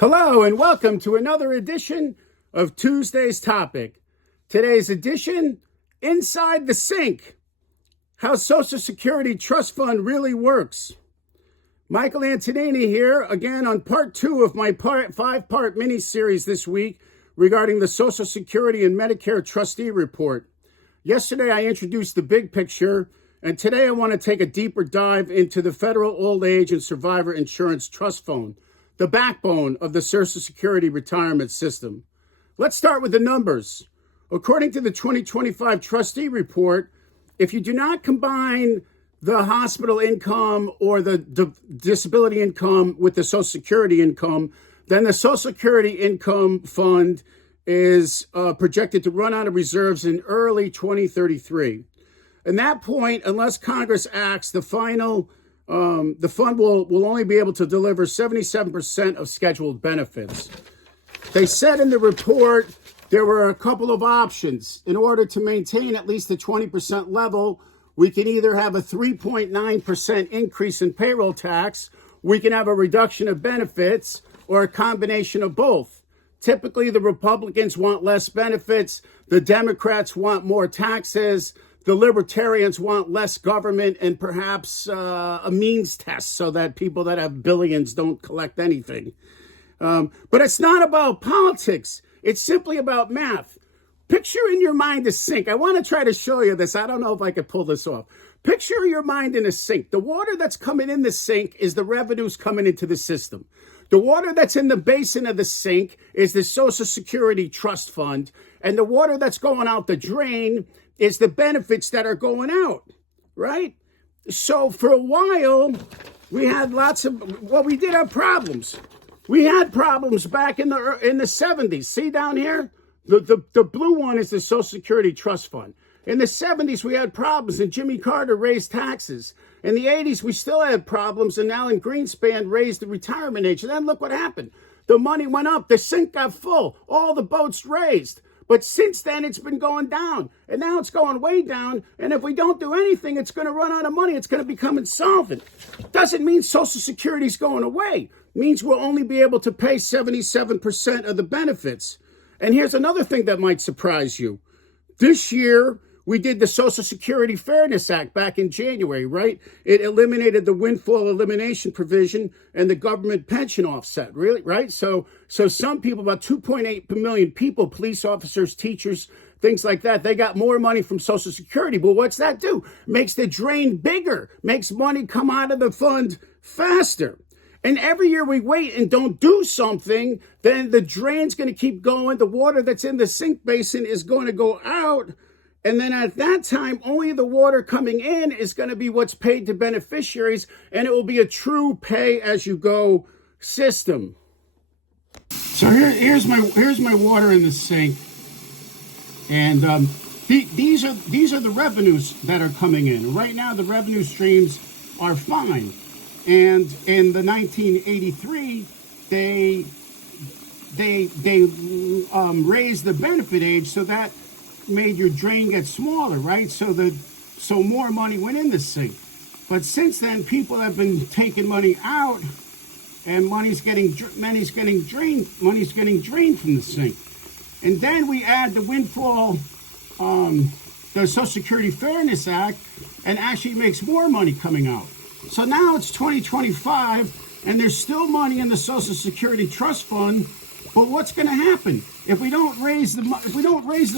Hello and welcome to another edition of Tuesday's Topic. Today's edition, Inside the Sink, How Social Security Trust Fund Really Works. Michael Antonini here, again on part 2 of my five-part mini-series this week regarding the Social Security and Medicare Trustee Report. Yesterday I introduced the big picture, and today I want to take a deeper dive into the Federal Old Age and Survivor Insurance Trust Fund, the backbone of the Social Security retirement system. Let's start with the numbers. According to the 2025 Trustee Report, if you do not combine the hospital income or the disability income with the Social Security income, then the Social Security Income Fund is projected to run out of reserves in early 2033. At that point, unless Congress acts, the fund will only be able to deliver 77% of scheduled benefits. They said in the report there were a couple of options. In order to maintain at least the 20% level, we can either have a 3.9% increase in payroll tax, we can have a reduction of benefits, or a combination of both. Typically, the Republicans want less benefits, the Democrats want more taxes, the libertarians want less government and perhaps a means test so that people that have billions don't collect anything. But it's not about politics. It's simply about math. Picture in your mind a sink. I want to try to show you this. I don't know if I could pull this off. Picture your mind in a sink. The water that's coming in the sink is the revenues coming into the system. The water that's in the basin of the sink is the Social Security Trust Fund, and the water that's going out the drain is the benefits that are going out, right? So for a while, we had we did have problems. We had problems back in the 70s. See down here? The blue one is the Social Security Trust Fund. In the 70s, we had problems, and Jimmy Carter raised taxes. In the 80s, we still had problems, and Alan Greenspan raised the retirement age. And then look what happened. The money went up. The sink got full. All the boats raised. But since then, it's been going down. And now it's going way down. And if we don't do anything, it's going to run out of money. It's going to become insolvent. Doesn't mean Social Security is going away. It means we'll only be able to pay 77% of the benefits. And here's another thing that might surprise you. This year, we did the Social Security Fairness Act back in January, right? It eliminated the windfall elimination provision and the government pension offset, really, right? So some people, about 2.8 million people, police officers, teachers, things like that, they got more money from Social Security. But what's that do? Makes the drain bigger, makes money come out of the fund faster. And every year we wait and don't do something, then the drain's going to keep going. The water that's in the sink basin is going to go out. And then at that time, only the water coming in is going to be what's paid to beneficiaries, and it will be a true pay-as-you-go system. So here's my water in the sink, and these are the revenues that are coming in. Right now, the revenue streams are fine, and in the 1983, they raised the benefit age so that made your drain get smaller, right? So more money went in the sink. But since then, people have been taking money out, and money's getting drained from the sink. And then we add the windfall, the Social Security Fairness Act, and actually makes more money coming out. So now it's 2025, and there's still money in the Social Security Trust Fund. But what's going to happen if we don't raise the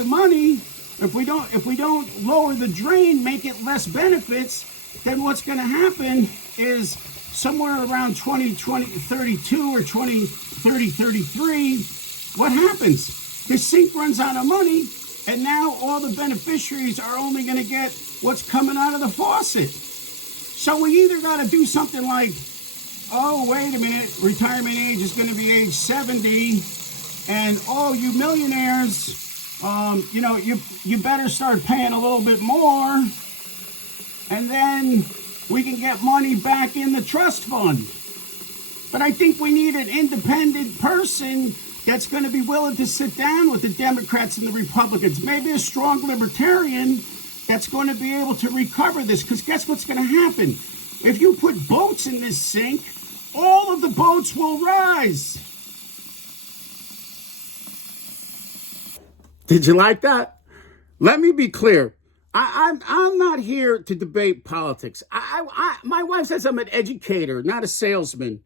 money? If we don't lower the drain, make it less benefits, then what's going to happen is somewhere around 2032 or 2033, what happens? The sink runs out of money, and now all the beneficiaries are only going to get what's coming out of the faucet. So we either got to do something like, oh, wait a minute, retirement age is going to be age 70, and oh, you millionaires, you better start paying a little bit more, and then we can get money back in the trust fund. But I think we need an independent person that's going to be willing to sit down with the Democrats and the Republicans, maybe a strong libertarian that's going to be able to recover this, because guess what's going to happen? If you put boats in this sink, all of the boats will rise. Did you like that? Let me be clear. I'm not here to debate politics. My wife says I'm an educator, not a salesman.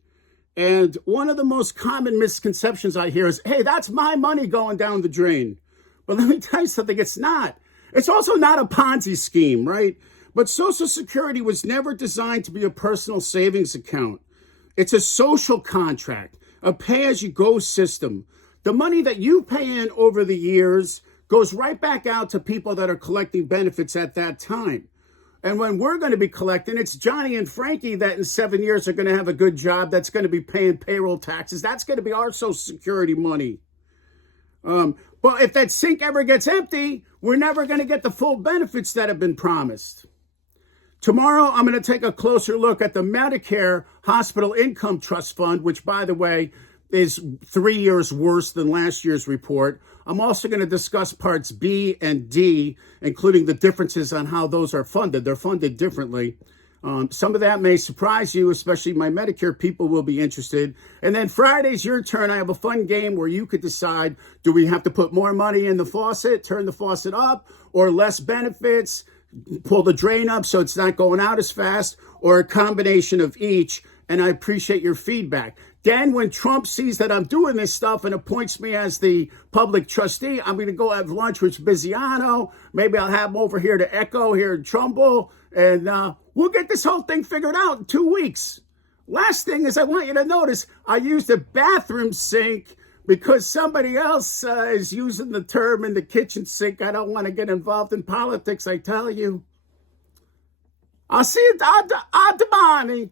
And one of the most common misconceptions I hear is, hey, that's my money going down the drain. But let me tell you something, it's not. It's also not a Ponzi scheme, right? But Social Security was never designed to be a personal savings account. It's a social contract, a pay-as-you-go system. The money that you pay in over the years goes right back out to people that are collecting benefits at that time. And when we're going to be collecting, it's Johnny and Frankie that in 7 years are going to have a good job, that's going to be paying payroll taxes. That's going to be our Social Security money. But if that sink ever gets empty, we're never going to get the full benefits that have been promised. Tomorrow, I'm going to take a closer look at the Medicare Hospital Income Trust Fund, which, by the way, is 3 years worse than last year's report. I'm also going to discuss parts B and D, including the differences on how those are funded. They're funded differently. Some of that may surprise you, especially my Medicare people will be interested. And then Friday's your turn. I have a fun game where you could decide, do we have to put more money in the faucet, turn the faucet up, or less benefits, pull the drain up so it's not going out as fast, or a combination of each. And I appreciate your feedback. Then when Trump sees that I'm doing this stuff and appoints me as the public trustee, I'm going to go have lunch with Biziano. Maybe I'll have him over here to Echo here in Trumbull. And we'll get this whole thing figured out in 2 weeks. Last thing is I want you to notice I used a bathroom sink because somebody else is using the term in the kitchen sink. I don't want to get involved in politics, I tell you. I'll see you, Adamani.